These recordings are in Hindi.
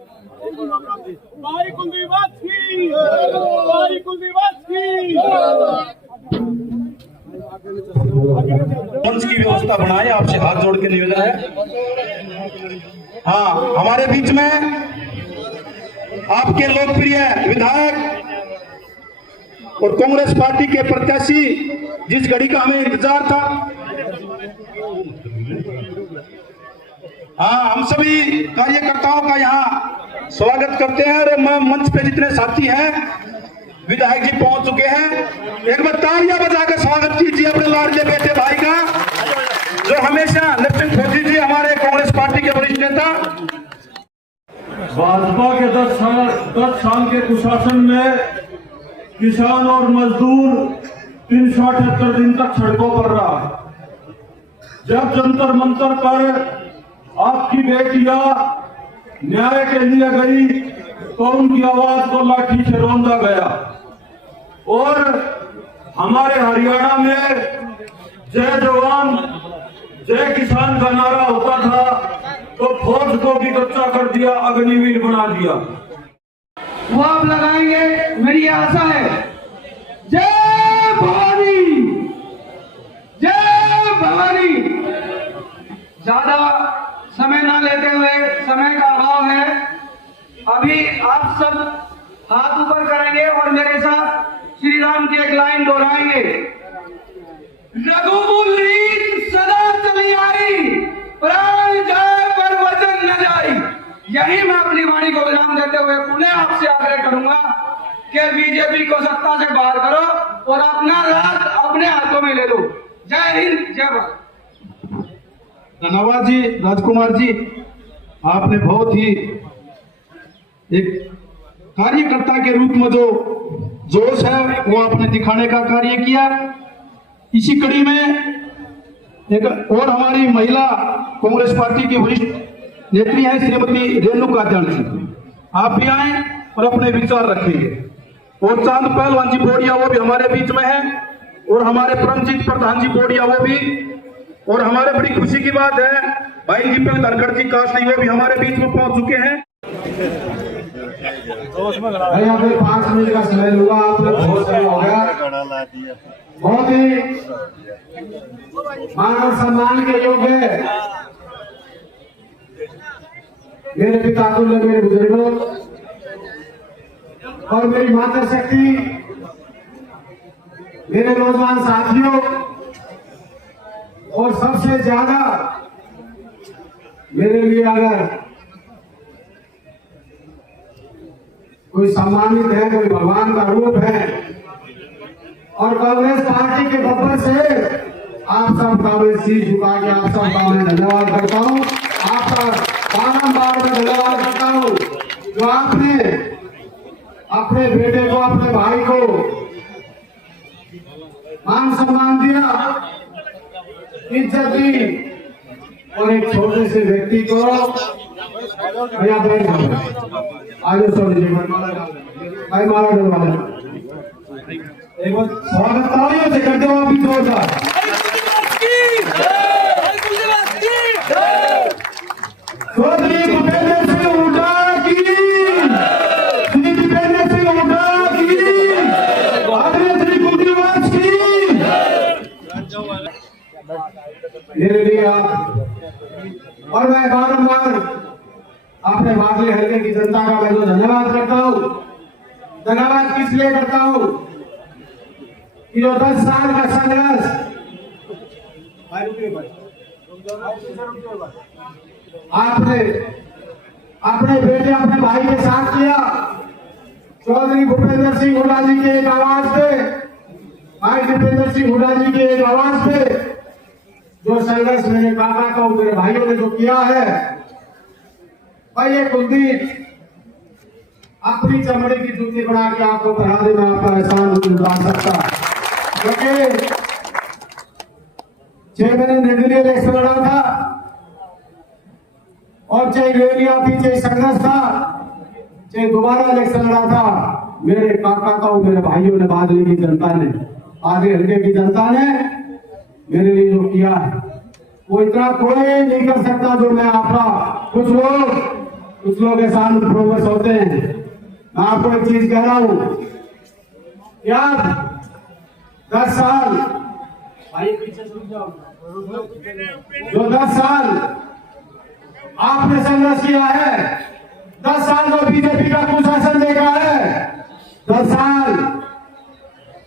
भाई कुलदीप की, भाई कुलदीप की। मंच की व्यवस्था बनाए, आपसे हाथ जोड़ के निवेदन है। हाँ, हमारे बीच में आपके लोकप्रिय विधायक और कांग्रेस पार्टी के प्रत्याशी, जिस घड़ी का हमें इंतजार था, हाँ, हम सभी कार्यकर्ताओं का यहाँ स्वागत करते हैं। और मंच पे जितने साथी हैं, विधायक जी पहुंच चुके हैं। एक बार तालियां बजाकर स्वागत कीजिए अपने लाडले बेटे भाई का, जो हमेशा लेफ्टिनेंट फौजी जी, हमारे कांग्रेस पार्टी के वरिष्ठ नेता। भाजपा के 10 साल के कुशासन में किसान और मजदूर 378 दिन तक सड़कों पर रहा। जब जंतर मंतर पर आपकी बेटियां न्याय के लिए गई तो उनकी आवाज को लाठी से रौंदा गया। और हमारे हरियाणा में जय जवान जय किसान का नारा होता था, तो फौज को भी कच्चा कर दिया, अग्निवीर बना दिया। वो आप लगाएंगे, मेरी आशा है। जय भवानी, जय भवानी। ज्यादा समय ना लेते हुए, समय का अभाव है, अभी आप सब हाथ ऊपर करेंगे और मेरे साथ श्री राम की एक लाइन दोहराएंगे। रघुकुल रीत सदा चली आई, प्राण जाए पर वचन न जाई। यही मैं अपनी वाणी को विराम देते हुए पुनः आपसे आग्रह करूंगा कि बीजेपी को सत्ता से बाहर करो और अपना राज अपने हाथों में ले लो। जय हिंद, जय भारत। धन्यवाद जी, राजकुमार जी, आपने बहुत ही एक कार्यकर्ता के रूप में जो जोश है वो आपने दिखाने का कार्य किया। इसी कड़ी में एक और हमारी महिला कांग्रेस पार्टी की वरिष्ठ नेत्री हैं श्रीमती रेणुका जी, आप भी आए और अपने विचार रखेंगे। और चांद पहलवान जी बोडिया वो भी हमारे बीच में है, और हमारे परमजीत प्रधान जी बोडिया वो भी, और हमारे बड़ी खुशी की बात है भाई दीपक धनखड़ जी काशनी वो भी हमारे बीच में पहुंच चुके हैं। यहाँ पे 5 मिनट का समय लूंगा, आप लोग बहुत समय हो गया। बहुत ही मान सम्मान के योग्य मेरे पिता तुल्य, मेरे बुजुर्गों और मेरी माता शक्ति, मेरे नौजवान साथियों, और सबसे ज्यादा मेरे लिए अगर कोई सम्मानित है, कोई भगवान का रूप है, और कांग्रेस पार्टी के बब्बर से आप सबका मैं शीश झुका के आप सबका मैं धन्यवाद करता हूँ। आपका बारंबार मैं धन्यवाद करता हूँ जो आपने अपने बेटे को, अपने भाई को मान सम्मान दिया, इज्जत दी, और एक छोटे से व्यक्ति को भैया बैठ आज भाई माला डलवाना। एक बार स्वागत तालियों से करते हो अभी जोरदार। चौधरी भूपेंद्र सिंह हुड्डा की, श्री दीपेंद्र सिंह हुड्डा की, आदरणीय श्री कुलदीप की। मेरे लिए आप और मैं बारंबार अपने बादली हल्के की जनता का मैं तो धन्यवाद करता हूँ। धन्यवाद किस लिए करता हूँ कि जो 10 साल का संघर्ष आपने अपने बेटे, अपने भाई के साथ किया। चौधरी भूपेंद्र सिंह हुड्डा जी की एक आवाज पे, भाई दीपेंद्र सिंह हुड्डा जी की एक आवाज पे जो संघर्ष मेरे काका को, मेरे भाइयों ने जो किया है, भाई ये कुलदीप अपनी चमड़े की जूती बना के आपको पहना दे, मैं आपका एहसान नहीं उतार सकता। क्योंकि 6 महीने निर्दलीय इलेक्शन लड़ा था, और चाहे रैलियां थी, चाहे संघर्ष था, चाहे दोबारा इलेक्शन लड़ा था, मेरे काका का, मेरे भाइयों ने, बादली की जनता ने, आगे हल्के की जनता ने मेरे लिए जो किया है वो इतना कोई नहीं कर सकता जो मैं आपका। कुछ लोग कुछ लोग ऐसा प्रोग्रेस होते हैं। मैं आपको एक चीज कह रहा हूं, क्या 10 साल भाई पीछे रुक जाओ, जो 10 साल आपने संघर्ष किया है, 10 साल जो बीजेपी का कुशासन देखा है, 10 साल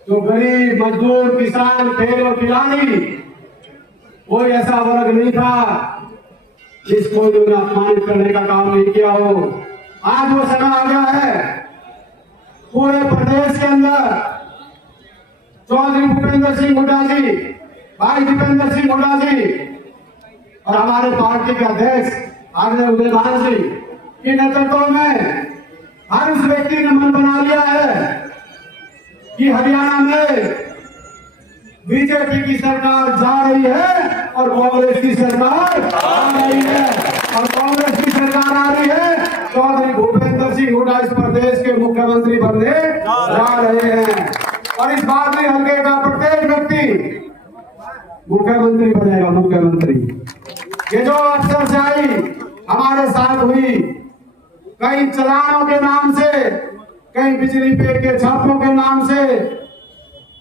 जो गरीब मजदूर किसान खेल और खिलाड़ी कोई ऐसा वर्ग नहीं था जिसको उन्होंने अपमानित करने का काम नहीं किया हो। आज वो समय आ गया है पूरे प्रदेश के अंदर चौधरी भूपेंद्र सिंह हुड्डा जी, भाई दीपेंद्र सिंह हुड्डा जी और हमारे पार्टी के अध्यक्ष आदरणीय उदयभान जी के नेतृत्व में हर उस व्यक्ति ने मन बना लिया है कि हरियाणा में बीजेपी की सरकार जा रही है और कांग्रेस की सरकार आ रही है, और कांग्रेस की सरकार आ रही है, चौधरी भूपेंद्र सिंह हुड्डा इस प्रदेश के मुख्यमंत्री बनने जा रहे हैं। और इस बात में हल्के का प्रत्येक व्यक्ति मुख्यमंत्री बनेगा, मुख्यमंत्री। ये जो अफसरशाही हमारे साथ हुई, कई चलानों के नाम से, कई बिजली पे के छापों के नाम से,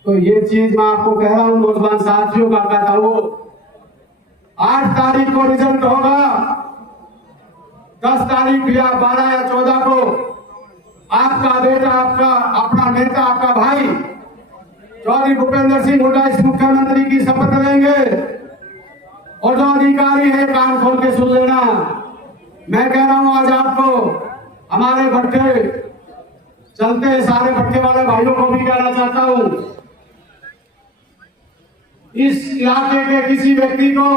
तो ये चीज मैं आपको कह रहा हूं नौजवान साथियों का कहता हूं, 8 तारीख को रिजल्ट होगा, 10 तारीख या 12 या 14 को आपका बेटा, आपका अपना नेता, आपका भाई चौधरी भूपेंद्र सिंह हुड्डा इस मुख्यमंत्री की शपथ लेंगे। और जो अधिकारी है कान खोल के सुन लेना, मैं कह रहा हूं आज आपको, हमारे भट्टे चलते सारे भट्टे वाले भाइयों को भी कहना चाहता हूं, इस इलाके के किसी व्यक्ति को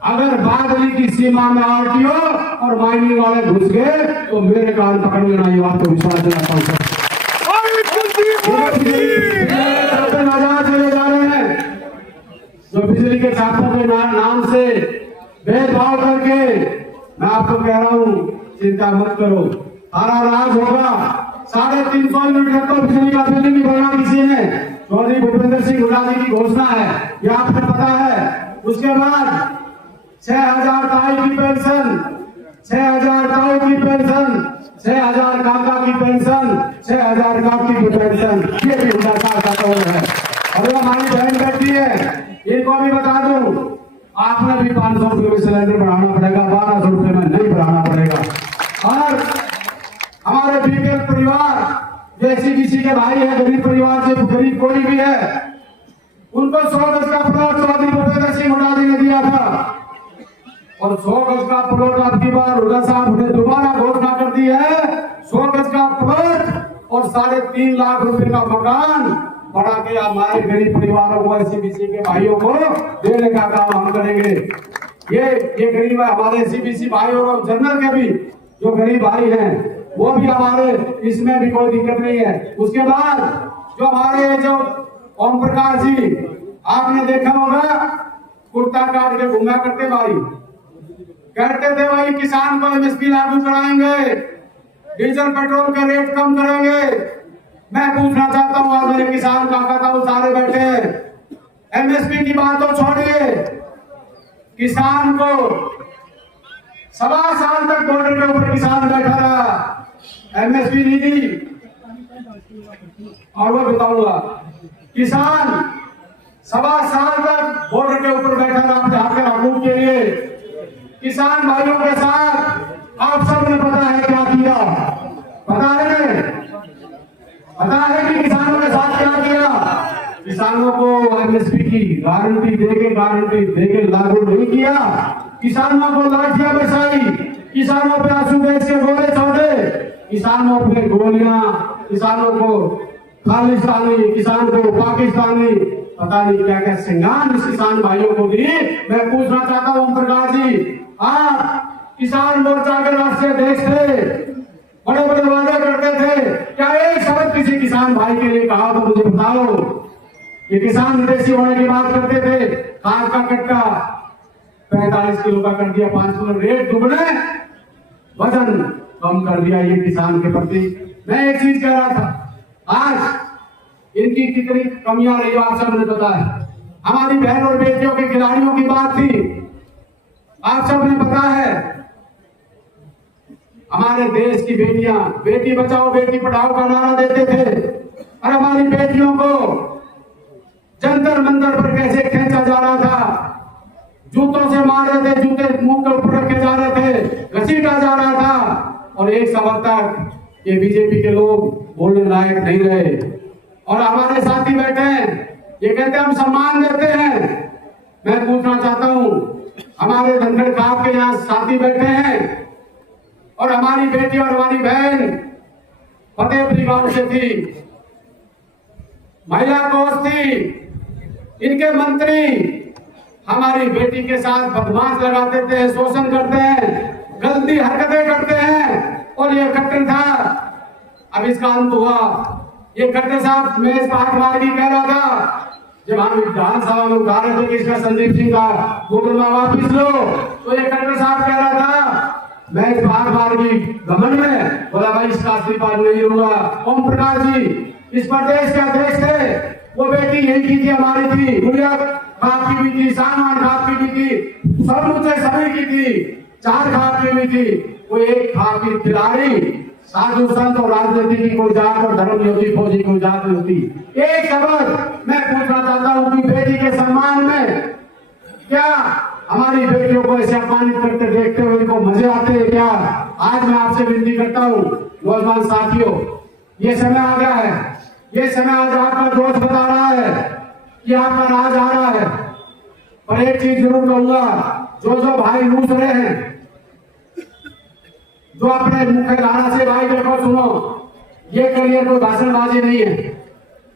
अगर बादली की सीमा में आरटीओ और माइनिंग वाले घुस गए तो मेरे कान पकड़ लेना, ये बात को विश्वास दिलाता हूं। चले जा रहे हैं जो बिजली के छापों के नाम से भेदभाव करके, मैं आपको कह रहा हूं चिंता मत करो, सारा राज होगा। 350 यूनिट तक तो बिजली का बिल नहीं भरना किसी ने, चौधरी भूपेंद्र सिंह हुड्डा जी की घोषणा है, ये आपको पता है। उसके बाद 6000 ताई की पेंशन, 6000 ताऊ की पेंशन, 6000 काका की पेंशन, 6000 काकी की पेंशन, ये भी हुड्डा साहब का कौन है। और हमारी बहन बैठी है, इनको भी बता दूं, आपने भी 500 रुपये में सिलेंडर बढ़ाना पड़ेगा, 1200 रुपये में नहीं बढ़ाना पड़ेगा। और हमारे बीपीएल परिवार जो एससीबीसी के भाई है, गरीब परिवार से गरीब कोई भी है, उनको 100 गज का प्लॉट चौधरी भूपेंद्र सिंह हुड्डा जी ने दिया था, और 100 गज का प्लॉट आपकी बार हुड्डा साहब ने दोबारा घोषणा कर दी है, 100 गज का प्लॉट और 3.5 लाख रुपए का मकान बढ़ा के हमारे गरीब परिवारों को, एससीबीसी के भाइयों को देने का काम हम करेंगे। ये गरीब है हमारे एससीबीसी भाई और जनरल के भी जो गरीब भाई हैं वो भी हमारे, इसमें भी कोई दिक्कत नहीं है। उसके बाद जो हमारे जो ओम प्रकाश जी, आपने देखा होगा कुर्ता काट के घूमा करते भाई, कहते थे भाई किसान को एमएसपी लागू कराएंगे, डीजल पेट्रोल का रेट कम करेंगे। मैं पूछना चाहता हूँ, आज मेरे किसान काका ताऊ सारे बैठे हैं, एमएसपी की बात तो छोड़िए, किसान को 1.25 साल तक बॉर्डर के ऊपर किसान बैठा रहा, एमएसपी नहीं दी। और वो बताऊंगा, किसान 1.25 साल तक बॉर्डर के ऊपर बैठा रहा अपने हक के हकूक के लिए। किसान भाइयों के साथ आप सबने पता है क्या किया, पता है, पता है कि किसानों के साथ क्या किया। किसानों को एमएसपी की गारंटी देके लागू नहीं किया, किसानों को लाठियां बरसाई, किसानों पे आंसू गैस के गोले छोड़े, किसानों पे गोलियां, किसानों को खालिस्तानी, किसान को पाकिस्तानी, पता नहीं क्या क्या सिंगान इस किसान भाइयों को दी। मैं पूछना चाहता हूँ ओम प्रकाश जी, आप किसान मोर्चा के राष्ट्रीय अध्यक्ष थे, बड़े बड़े वादे करते थे, क्या एक शब्द किसी किसान भाई के लिए कहा तो मुझे बताओ। ये किसान विदेशी होने की बात करते थे, खाद का कट्टा 45 किलो का कर दिया, 5 किलो रेट दुगने, वजन कम कर दिया। ये किसान के प्रति मैं एक चीज कह रहा था, आज इनकी कितनी कमियां रही आप सबने पता है। हमारी बहन और बेटियों के खिलाड़ियों की बात थी, आप सबने पता है हमारे देश की बेटियां बेटी बचाओ बेटी पढ़ाओ का नारा देते थे और हमारी बेटियों को जंतर मंतर पर कैसे खींचा जा रहा था, जूतों से मार रहे थे, जूते मुंह के ऊपर रखे जा रहे थे, घसीटा जा रहा था और एक समय तक ये बीजेपी के लोग बोलने लायक नहीं रहे। और हमारे साथी बैठे हैं, ये कहते हैं हम सम्मान देते हैं। मैं पूछना चाहता हूं, हमारे धनगढ़ खाप के यहाँ साथी बैठे हैं और हमारी बेटी और हमारी बहन फतेहपुरी गांव से थी, महिला कोष थी, इनके मंत्री हमारी बेटी के साथ बदमाश लगाते थे, शोषण करते हैं, गलती हरकतें करते हैं और ये खट्टर था। अब इसका अंत हुआ। ये खट्टर साहब मैं इस बात मार्गी कह रहा था जब हम विधानसभा में उठा रहे थे कि इसका संदीप सिंह का मुकदमा वापिस लो, तो ये खट्टर साहब कह रहा था मैं इस बात मार्गी घमंड में बोला भाई इसका आशीर्वाद नहीं होगा। ओम प्रकाश जी इस प्रदेश के अध्यक्ष थे, वो बेटी यही की थी, हमारी थी, गुड़िया खाप की भी थी, सामान खाप की भी थी, सब मुझसे सभी की थी, 4 खाप की भी थी। वो एक खाप की खिलाड़ी साधु संत और राजनीति की कोई जात और धर्म नहीं होती, फौजी कोई जात नहीं होती। एक शब्द मैं पूछना चाहता हूँ कि बेटी के सम्मान में क्या हमारी बेटियों को ऐसे अपमानित करते देखते हुए इनको मजे आते हैं क्या? आज मैं आपसे विनती करता हूँ नौजवान साथियों, ये समय आ गया है, ये समय आज आपका दोस्त बता रहा है कि आपका राज आ रहा है। पर एक चीज जरूर कहूंगा, जो भाई लूट रहे हैं, जो अपने मुख्य धारा से भाई देखो सुनो, ये करियर कोई भाषणबाजी नहीं है,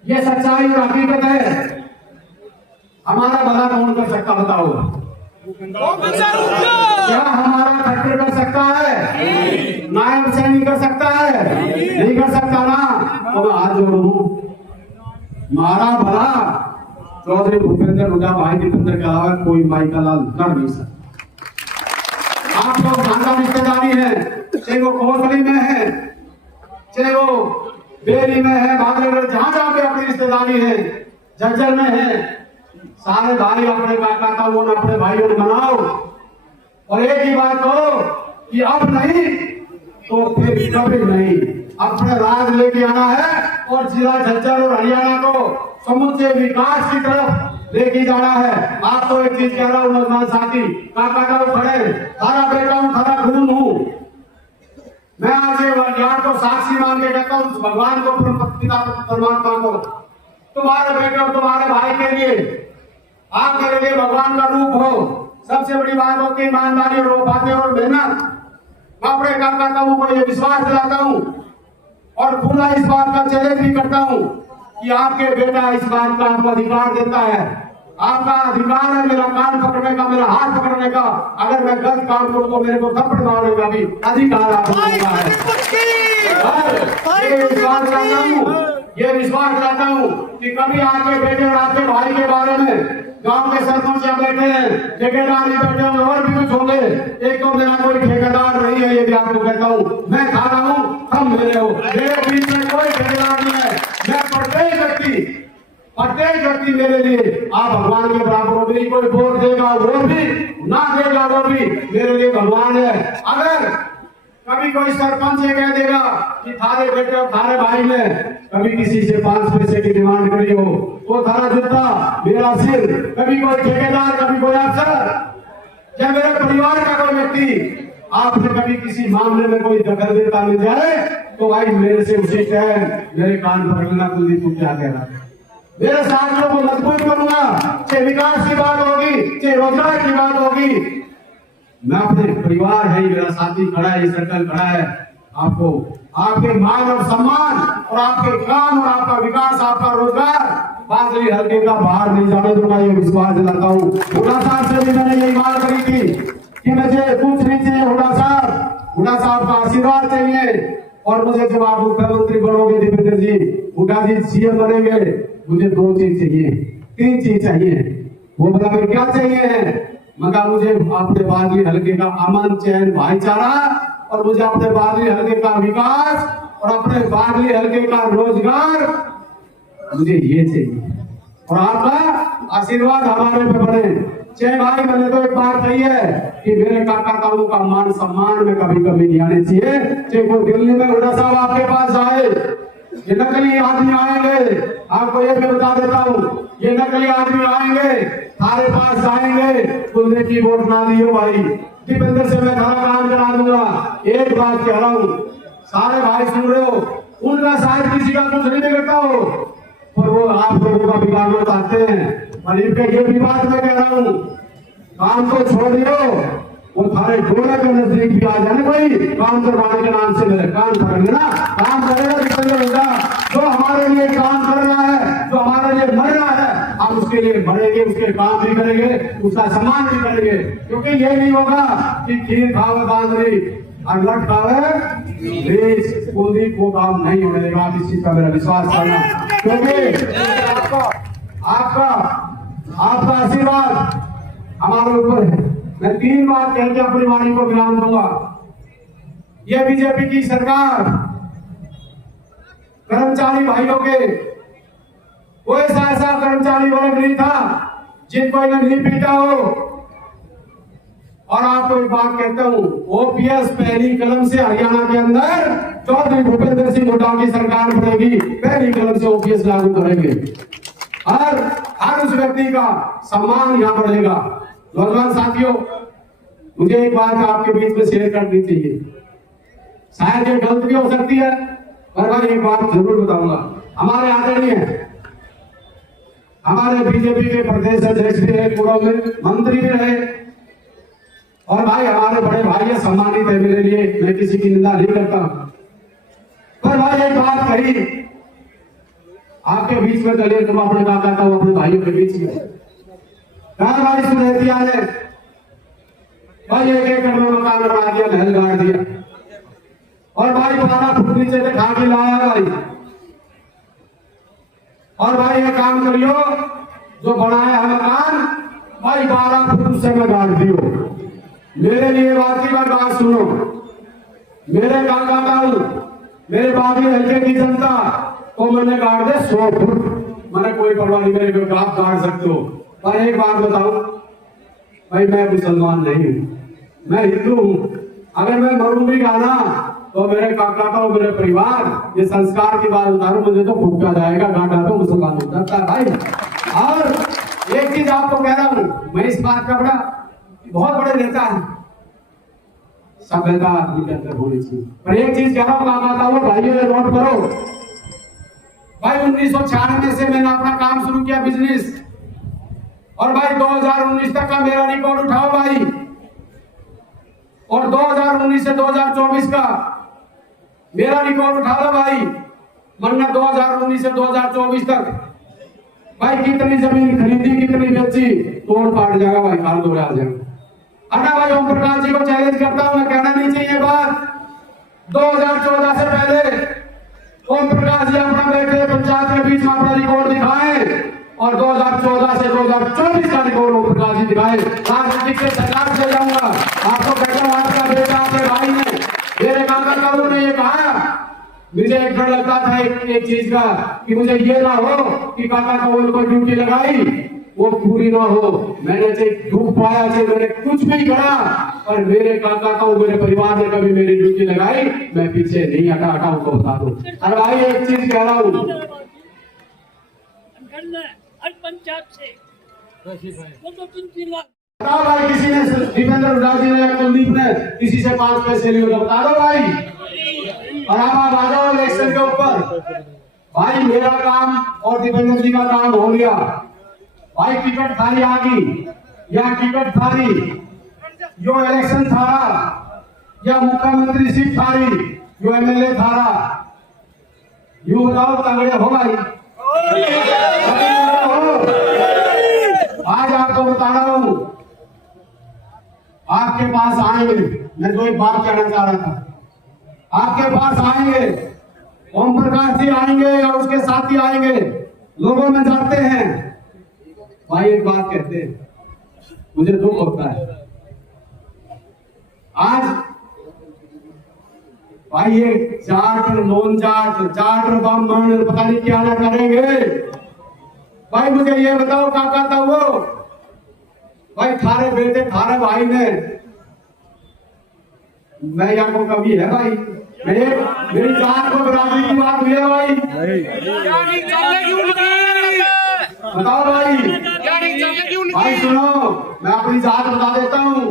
ये सच्चाई और हकीकत है। हमारा भला कौन कर सकता बताओ? क्या हमारा खट्टर कर सकता है? नायब सैनी कर सकता है? नहीं कर सकता ना। तो मैं हाथ जोड़ू, मारा भला चौधरी भूपेंद्र हुड्डा भाई दीपेंद्र के अलावा कोई माई का लाल कर नहीं सकता। आप लोग खानदान रिश्तेदारी है, चाहे वो कोसली में है, चाहे वो बेरी में है, भागलपुर जहां जहां पे अपनी रिश्तेदारी है, झज्जर में है, सारे भाई अपने काका का वो अपने भाइयों ने मनाओ और एक ही बात हो कि अब नहीं तो फिर कभी नहीं अपने राज लेके आना है और जिला झज्जर और हरियाणा को समुचे विकास की तरफ लेके जाना है। आपको एक चीज कह रहा हूँ नौजवान साथी, काका का वो खड़े, थारा बेटा हूँ, थारा खून हूँ। मैं आज ये ज्ञान को साक्षी मान के कहता हूँ भगवान को, पिता परमात्मा को, तुम्हारे बेटे और तुम्हारे भाई के लिए आप मेरे लिए भगवान का रूप हो। सबसे बड़ी बात होती है ईमानदारी और वफादारी और मेहनत। मैं अपने काका को ये विश्वास दिलाता हूँ और पूरा इस बात का चैलेंज भी करता हूँ कि आपके बेटा इस बात का आपको अधिकार देता है। आपका अधिकार है मेरा कान पकड़ने का, मेरा हाथ पकड़ने का। अगर मैं गलत काम करूँ तो मेरे को थप्पड़ मारने का भी अधिकार आपको देता है। ये विश्वास दिलाता हूँ कि कभी आपके बेटे और आपके भाई के बारे में गांव के सरपंच यहाँ बैठे हैं, ठेकेदार नहीं बैठे होंगे और भी कुछ होंगे। एक तो मेरा कोई ठेकेदार नहीं है, ये भी आपको कहता हूँ। मैं खा रहा हूँ, हम मेरे हो, मेरे बीच में कोई ठेकेदार नहीं है। मैं प्रत्येक व्यक्ति मेरे लिए आप भगवान के बराबर हो। मेरी कोई वोट देगा वो भी, ना देगा वो भी, मेरे लिए भगवान है। अगर कभी कोई सरपंच ये कह देगा कि थारे बेटे और थारे भाई ने कभी किसी से 5 पैसे की डिमांड करी हो तो थारा जूता मेरा सिर, कभी कोई ठेकेदार, कभी कोई अफसर या मेरे परिवार का कोई व्यक्ति आपने कभी किसी मामले में कोई दखल देता नहीं जाए तो भाई मेरे से उसी टाइम मेरे कान पकड़ना, कुलदीप तू क्या कह रहा है। मेरे साथियों को मजबूत करूंगा, चाहे विकास की बात होगी, चाहे रोजगार की बात होगी। मैं अपने परिवार है, मेरा साथी खड़ा है, ये सर्कल खड़ा है, आपको आपके मान और सम्मान और आपके काम और आपका विकास, आपका रोजगार बादली हल्के का बाहर नहीं जाने दूंगा, ये विश्वास दिलाता हूँ। हुड्डा साहब से भी मैंने यही बात करी थी कि मुझे कुछ नहीं चाहिए, हुड्डा साहब का आशीर्वाद चाहिए। और मुझे जब आप मुख्यमंत्री बनोगे दीपेंद्र जी, हुड्डा जी सीएम बनेंगे, मुझे 2 चीज चाहिए, 3 चीज चाहिए। वो बताओ क्या चाहिए? मगर मुझे अपने बादली हल्के का अमन, चैन, भाईचारा और मुझे अपने बादली हल्के का विकास और अपने बादली हल्के का रोजगार, मुझे ये चाहिए। और आपका आशीर्वाद हमारे पे बने। चाहे भाई मैंने तो एक बात कही है कि मेरे काका ताऊ का मान सम्मान में कभी कभी नहीं आने चाहिए। चाहे वो दिल्ली में हुड्डा साहब आपके पास जाए, ये नकली आदमी आएंगे, आपको ये भी बता देता हूँ, ये नकली आदमी आएंगे थारे पास जाएंगे, तुमने की वोट ना दियो भाई, दीपेंद्र से मैं सारा काम करा दूंगा। एक बात कह रहा हूँ, सारे भाई सुन रहे हो, उनका शायद किसी का कुछ नहीं बिगड़ता हो, पर वो आप लोगों का बिगाड़ना चाहते हैं। और इनके ये भी बात मैं कह रहा हूँ, काम को छोड़ दियो, वो थारे घोड़े के नजदीक भी आ जाने भाई, काम करवाने के नाम से मेरे काम करेंगे ना, काम करेगा दीपेंद्र हुड्डा, जो हमारे लिए काम कर रहा है, जो हमारे लिए मर रहा है, हम उसके लिए मरेंगे, उसके काम भी करेंगे, उसका सम्मान भी करेंगे। क्योंकि ये नहीं होगा कि खीर खावे बांधरी और लट खावे देश, कुलदीप को काम नहीं होने देगा। आप इस चीज का मेरा विश्वास करना, क्योंकि आपका आशीर्वाद हमारे ऊपर है। मैं 3 बार कह के अपनी वाणी को विराम दूंगा। ये बीजेपी की सरकार कर्मचारी भाइयों के कोई ऐसा कर्मचारी वर्ग नहीं था जिनको इन्हें नहीं पीटा हो। और आपको एक बात कहता हूं, ओपीएस पहली कलम से हरियाणा के अंदर चौधरी भूपेंद्र सिंह हुड्डा की सरकार बनेगी, पहली कलम से ओपीएस लागू करेंगे। हर उस व्यक्ति का सम्मान यहाँ बढ़ेगा। नौजवान साथियों, मुझे एक बात आपके बीच में शेयर करनी चाहिए, शायद ये गलत भी हो सकती है, पर मैं एक बात जरूर बताऊंगा। हमारे आदरणीय हमारे बीजेपी के प्रदेश अध्यक्ष भी रहे, पूर्व में मंत्री भी रहे, और भाई हमारे बड़े भाई है, सम्मानित है मेरे लिए, मैं किसी की निंदा नहीं करता। पर भाई एक बात कही आपके बीच में, दलित तुम अपने काका था, अपने भाइयों के बीच में कहा भाई सुनेतिया ने भाई 1 एकड़ में मकान बना दिया, महल गाड़ दिया, और भाई 12 फुट नीचे से खा के लाया भाई, और भाई ये काम करियो, जो बनाया है मकान भाई 12 फुट से मैं गाड़ दियो। मेरे लिए बात सुनो, मेरे काका ताऊ, मेरे बागी हल्के की जनता को मैंने गाड़ दे 100 फुट, मैंने कोई परवाह नहीं, मेरे को आप गाड़ सकते हो। पर एक बात बताऊं भाई, मैं मुसलमान नहीं हूं, मैं हिंदू हूं। अगर मैं मरूं भी गाना तो मेरे काका ताऊ, मेरे परिवार, ये संस्कार की बात उतारू, मुझे तो फूका जाएगा, गांडा तो मुसलमान हो जाता है भाई। और एक चीज आपको कह रहा हूं, मैं इस बात का बहुत बड़े नेता है, सभ्यता आदमी के अंदर होनी चाहिए। पर एक चीज कह रहा हूँ काका ताऊ भाइयों, ने नोट करो भाई, 1996 से मैंने अपना काम शुरू किया, बिजनेस, और भाई 2019 तक का मेरा रिकॉर्ड उठाओ भाई, और 2019 से 2024 का मेरा रिकॉर्ड उठा लो भाई, वरना 2019 से 2024 तक भाई कितनी जमीन खरीदी, कितनी बेची, तोड़ पाट जाएगा भाई, हाल दो आ जाएगा। अन्ना भाई ओम प्रकाश जी को चैलेंज करता हूं, मैं कहना नहीं चाहिए बात, 2014 से पहले ओम प्रकाश जी अपना बैठे पंचायत के बीच में अपना रिकॉर्ड दिखाएं, और 2014 से 2024 का रिकॉर्ड ओम प्रकाश जी दिखाए। राजनीतिक से सरकार से जाऊंगा, आपको कहता हूं, आपका बेटा, आपके भाई ने, मेरे काका ताऊ ने ये कहा, मुझे एक डर लगता था एक चीज का, कि मुझे ये ना हो कि काका ताऊ को ड्यूटी लगाई वो पूरी ना हो। मैंने दुख पाया, मैंने कुछ भी करा, पर मेरे काका ताऊ, मेरे परिवार ने कभी मेरी ड्यूटी लगाई, मैं पीछे नहीं हटा उनको बता दो। और भाई एक चीज कह रहा हूँ, पंचायत से वो तो 3 लाख भाई, किसी ने दीपेंद्र हुड्डा जी ने या कुलदीप ने किसी से 5 पैसे लिए, बता दो भाई। और आप आ जाओ इलेक्शन के ऊपर भाई, मेरा काम और दीपेंद्र जी का काम हो गया भाई। टिकट थारी आ गई, या टिकट थारी जो इलेक्शन थारा, या मुख्यमंत्री सीट थारी जो एमएलए थारा, यू बताओ तगड़े हो भाई। आज आपको बता रहा हूं, आपके पास आएंगे, मैं तो एक बात कहना चाह रहा था, आपके पास आएंगे, ओम प्रकाश जी आएंगे और उसके साथी आएंगे, लोगों में जाते हैं भाई, एक बात कहते हैं, मुझे दुख होता है आज भाई, ये जाट नॉन जाट, जाट ब्राह्मण पता नहीं क्या ना करेंगे भाई। मुझे ये बताओ काका ताऊ, भाई थारे बेटे थारे भाई ने मैं यहाँ को कभी है भाई मेरी जात को बराबरी की बात हुई है भाई। बताओ भाई भाई सुनो मैं अपनी जात बता देता हूँ।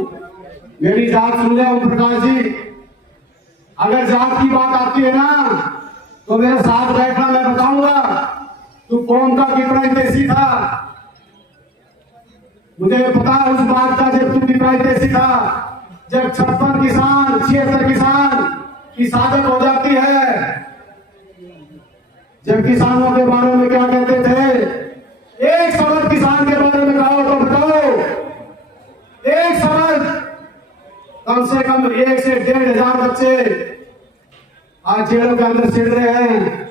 मेरी जात सुन ले ओम प्रकाश जी, अगर जात की बात आती है ना तो मेरे साथ बैठना, मैं बताऊंगा तू कौन का कितना देसी था। मुझे पता है उस बात का जब तू कितना देसी था, जब 56 किसान 76 किसान की साधक हो जाती है। जब किसानों के बारे में क्या कहते थे, एक शब्द किसान के बारे में कहो तो बताओ, एक शब्द। कम से कम 1 से 1,500 बच्चे आज जेलों के अंदर सिड़ रहे हैं।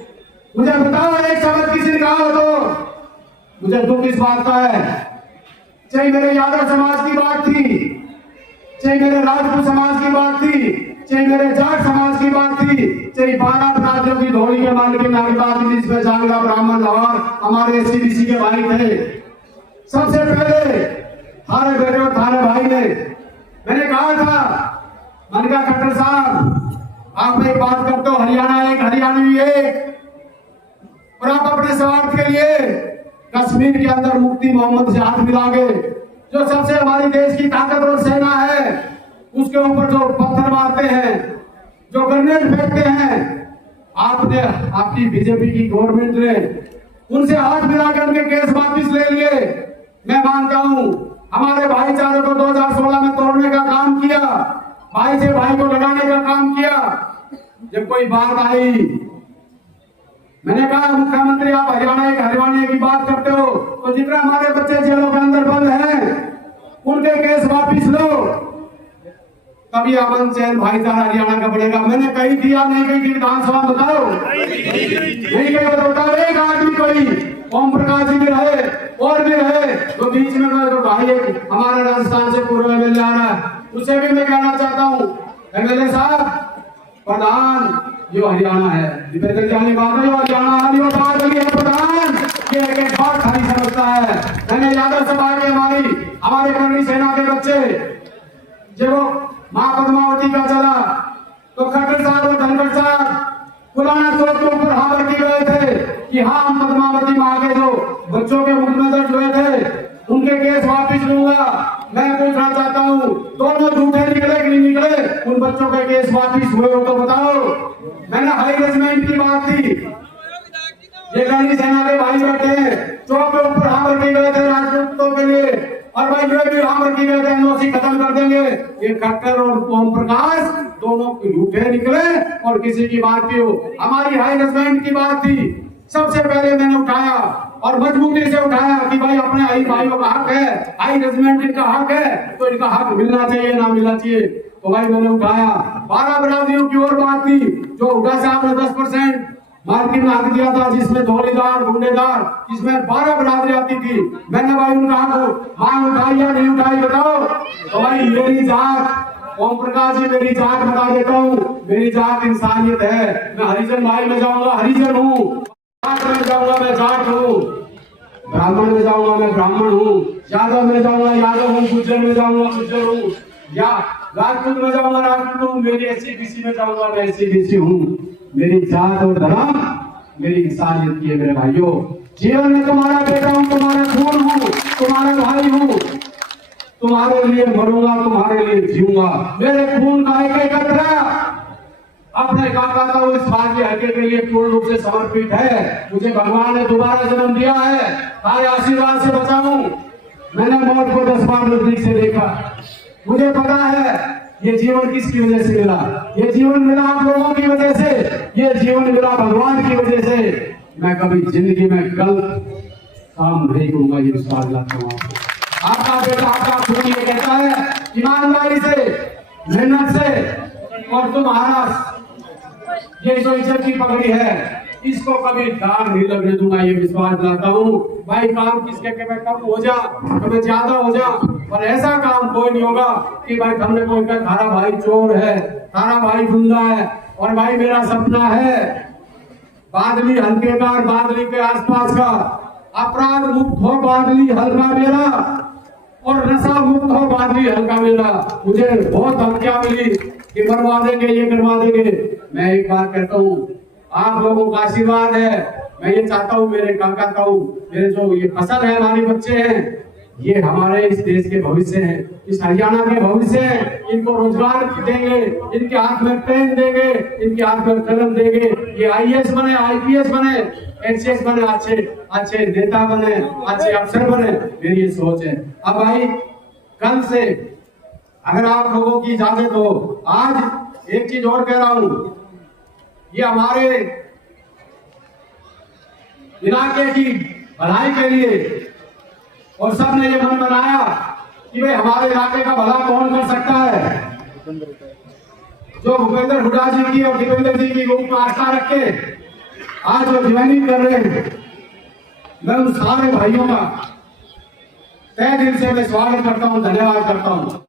मुझे बताओ एक शब्द किसी ने कहा हो तो मुझे दुख इस बात का है। चाहे मेरे यादव समाज की बात थी, चाहे मेरे राजपूत समाज की बात थी, चाहे मेरे जाट समाज की बात थी, चाहे 12 अपराधियों की धोनी के मालिक की बात थी, जिसमें जांगला ब्राह्मण लाहौर हमारे SC/BC के भाई थे। सबसे पहले थारे बेटे और थारे भाई ने मैंने कहा था मनका खट्टर साहब आप एक बात करते हो, हरियाणा एक हरियाणवी एक, और आप अपने स्वार्थ के लिए कश्मीर के अंदर मुफ्ती मोहम्मद से हाथ मिलाओगे, जो सबसे हमारी देश की ताकतवर सेना है, उसके ऊपर जो पत्थर मारते हैं, जो ग्रेनेड फेंकते हैं। आपने आपकी बीजेपी की गवर्नमेंट ने उनसे हाथ मिलाकर उनके केस वापिस ले लिए। मैं मानता हूं हमारे भाईचारे को 2016 में तोड़ने का काम किया, भाई से भाई को लड़ाने का काम किया। जब कोई बात आई मैंने कहा मुख्यमंत्री आप हरियाणा एक हरियाणा की बात करते हो तो जितने हमारे बच्चे जेलों के अंदर बंद हैं उनके केस वापिस लो, तभी अमन चैन भाईचारा हरियाणा का बढ़ेगा। मैंने कही दिया नहीं कही कि विधानसभा बताओ नहीं कही बताओ। एक आदमी कोई ओम प्रकाश जी भी रहे और भी रहे तो बीच में तो भाई एक हमारे राजस्थान से पूर्व MLA आ रहा है, उसे भी मैं कहना चाहता हूँ MLA साहब प्रधान जो हरियाणा है, दीपेंद्र जानी बात है, जो हरियाणा है प्रधान ये एक बात खाली समझता है। मैंने यादव सभा के हमारे करनी सेना के बच्चे जब वो मां पद्मावती का चला तो खट्टर साहब और धनखड़ साहब पुराना चौक के ऊपर हावर की गए थे कि हाँ हम पद्मावती मां के जो बच्चों के मुकदमे दर्ज हुए थे उनके केस वापिस लूंगा। मैं पूछना चाहता हूँ दोनों झूठे निकले कि नहीं निकले, उन बच्चों के केस वापिस हुए हो तो बताओ। मैंने हाई रेजिमेंट की बात थी, ये करनी सेना के भाई बैठे हैं, चौक के ऊपर हावर की गए थे राजपूतों के लिए, और भाई जो भी हावर की गए थे NOC खत्म कर देंगे। ये खट्टर और ओम प्रकाश दोनों झूठे निकले और किसी की बात की हो। हमारी हाई रेजिमेंट की बात थी, सबसे पहले मैंने उठाया और मजबूती से उठाया कि भाई अपने हाई भाइयों का हक है, हाई रेजिमेंट इनका हक है तो इनका हक मिलना चाहिए ना मिलना चाहिए। तो भाई मैंने उठाया। 12 बरादरियों की और बात थी जो हुड्डा साहब ने 10% मार्केट में हक दिया था, जिसमें धोलीदार गुंडेदार जिसमें 12 बरादरी आती थी। मैंने भाई उनका हक मांग उठाई या नहीं उठाई बताओ। तो भाई मेरी जात ओम प्रकाश जी मेरी जात बता देता हूँ, मेरी जात इंसानियत है। मैं हरिजन भाई में जाऊंगा हरिजन हूँ, जाट में जाऊंगा मैं जाट हूँ, ब्राह्मण में जाऊंगा मैं ब्राह्मण हूँ, यादव में जाऊंगा यादव हूँ, गुज्जर में जाऊंगा गुज्जर हूँ, या राजपूत में जाऊंगा राजपूत हूँ, मेरी SC/BC में जाऊंगा मैं SC/BC हूँ। मेरी जात और धर्म मेरी इंसानियत की है मेरे भाइयों। जीवन में तुम्हारा बेटा हूँ, तुम्हारा खून हूँ, तुम्हारा भाई हूँ, तुम्हारे लिए मरूंगा तुम्हारे लिए जीऊंगा। मेरे खून का एक कतरा अपने काका का इस भाग्य हल्के के लिए पूर्ण रूप से समर्पित है। मुझे भगवान ने दोबारा जन्म दिया है, तारे आशीर्वाद से बचा हूं। मैंने मौत को 10 बार नजदीक से देखा। मुझे पता है ये जीवन किसकी वजह से मिला, ये जीवन मिला आप लोगों की वजह से, ये जीवन मिला भगवान की वजह से। मैं कभी जिंदगी में गलत काम नहीं करूंगा, ये विश्वास दिलाता हूं आपका बेटा आपका खून ये कहता है ईमानदारी से मेहनत से, और तुम्हारा ये जो इज्जत की पगड़ी है इसको कभी दाग नहीं लगने दूंगा, ये विश्वास दिलाता हूँ। भाई काम किसके के कम हो जा कभी ज्यादा हो जा, और ऐसा काम कोई नहीं होगा कि भाई हमने कोई कहा थारा भाई चोर है, थारा भाई गुंडा है। और भाई मेरा सपना है बादली हल्के का और बादली के आसपास का अपराध मुक्त हो बादली हल्का मेरा, और नशा मुक्त हो बाद भी हल्का मिला। मुझे बहुत धमकियां मिली कि मरवा देंगे, ये करवा देंगे। मैं एक बात कहता हूँ, आप लोगों का आशीर्वाद है। मैं ये चाहता हूँ मेरे काका ताऊ, मेरे जो ये फसल है, हमारे बच्चे हैं, ये हमारे इस देश के भविष्य हैं, इस हरियाणा के भविष्य हैं। इनको रोजगार देंगे, इनके हाथ में पेन देंगे, इनके हाथ में कलम देंगे। ये IAS बने, IPS बने, HS बने, अच्छे नेता बने, अच्छे अफसर बने। मेरी ये सोच है। अब भाई कल से अगर आप लोगों की इजाजत हो, आज एक चीज और कह रहा हूँ, ये हमारे इलाके की भलाई के लिए, और सबने ये मन बनाया कि भाई हमारे इलाके का भला कौन कर सकता है। जो भूपेंद्र हुड्डा जी की और दीपेंद्र जी की रूप में आस्था रख के आज वो ज्वाइनिंग कर रहे हैं, मैं उन सारे भाइयों का तहे दिल से मैं स्वागत करता हूं, धन्यवाद करता हूं।